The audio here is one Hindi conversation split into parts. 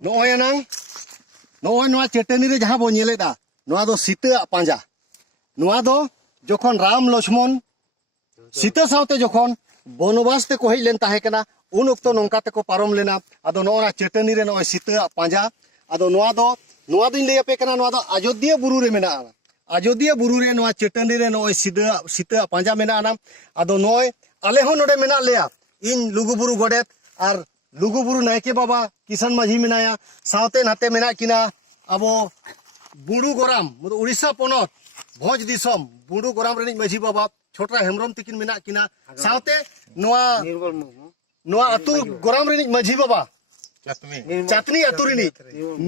नोय नांग नोय नोआ चा.टा.नि रे जहां बो नेलेदा नोआ दो सीता पांजा नोआ दो जखन राम लक्ष्मण सीता सावते जखन बनवास ते को हेज लेन ताहे कना उन ओक्तो नोंका ते को पारम लेना आदो नोना चा.टा.नि रे नोय सीता पांजा आदो नोआ दुñ लई आपे कना नोआ दो अयोध्या बुरु रे मेना अयोध्या बुरु रे नोआ चा.टा.नि रे नोय सीता पांजा मेना ना आदो नोय आले हो नोडे मेना लेया इन लुगु बुरु गोडेत आर लुगु बुरु नायके बाबा किसान माझी मेनाया सावते नाते मेना किना अबो बुरु गोराम उड़ीसा पोनत भोज दिसम बुरु गोराम रेनिज माझी बाबा छोटा हेमरम तिकिन मेना किना सावते नोआ अतु गोराम रेनिज माझी बाबा चा.टा.नि अतु रेनिज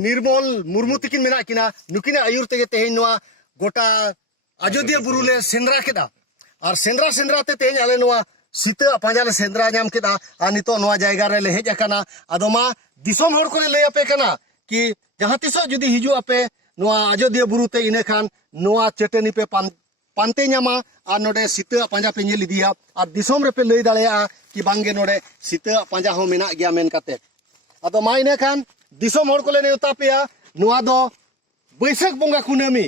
निर्मल मुर्मू तिकिन मेना किना नुकिना आयुर तेगे तेहेन नोआ गोटा अयोध्या बुरु ले सेंद्रा केदा और सेंद्रा ते तेहेन आले नोआ सीता पांजा ले सेंद्रा नाम केदा आ नितो नोआ जायगा रे ले हेज अकाना आदो मा दिसोम होड़ को ले आपे कना कि जहां तिसो जुदी हिजु आपे नोआ अयोध्या बुरु ते इने खान नोआ चा.टा.नि पे पानते न्यामा आ नोडे सीता पांजा पे नेल इदिया आ दिसोम रे पे लई दाड़ेया कि बांगे नोडे सीता पांजा हो मेना गया मेन काते आदो मा इने खान दिसोम होड़ को ले नेवता पेया नोआ दो बैसाख बोंगा कुनामी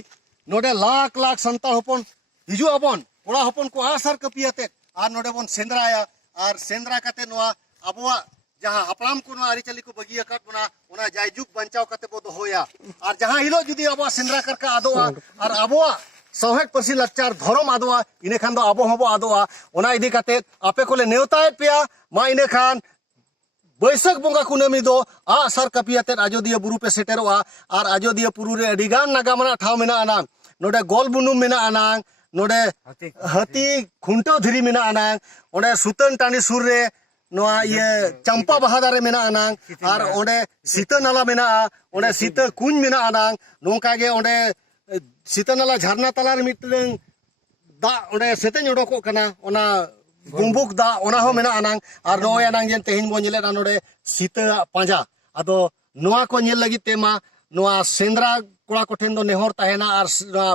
नोडे लाख लाख संताल होपन हिजु आबन कोड़ा होपन को आसार कपियाते आर नोडे बोन सेंद्राया आर सेंद्रा काते नोआ अबुआ जहां हपलाम को नोआ आरिचाली को बगी अकात बना ओना जायजुग बंचाव काते बो दोहोया आर जहां हिलो जुदी अबुआ सेंद्रा करका आदोआ आर अबुआ सौहेक पसी लच्चार धरम आदोआ इने खान दो अबो हबो आदोआ ओना इदी काते आपे कोले नेवताय पेया मा इने खान बैसाख बोंगा कुनामी दो आ सर कपियाते अयोध्या बुरु पे सेटेरोआ आर अयोध्या बुरु रे अडिगान नागामना ठाव मेना आनांग नोडे गोल बुनुम मेना आनांग नोडे हाथी खुंटो धीरी मेना आनांग ओडे सुतन टानी सुर रे नोआ ये चंपा बहादारे मेना आनांग आर ओडे सीता नाला मेना ओडे सीता कुंज मेना आनांग नोंका गे ओडे सीता नाला झरना तला रे मिटरें दा ओडे सेतेñ ओडोको कना ओना गुंबुक दा ओना हो मेना आनांग आर नोय आनांग जेन तेहिन बो नेले नोडे सीता पांजा आदो नोआ को नेल लगी तेमा नोआ सेंद्रा कोड़ा कोठेन दो नेहर ताहेना आर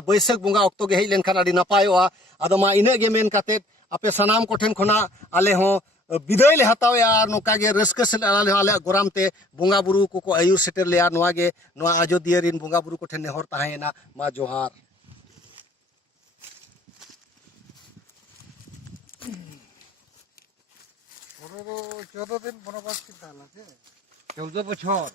बैसाख बोंगा ऑक्टो गे हेज लेनखान आदि नापायोआ आदो मा इने गे मेन काते आपे सनाम कोठेन खोना आले हो विदाय ले हतावया आर नोका गे रस्क से आले गोराम ते बोंगा बुरु को आयुर सेटर लेया नोआ गे नोआ अयोध्या रिन बोंगा बुरु कोठेन नेहर ताहेना मा जोहार 14 दिन বনবাস কি তাহলে 14 বছর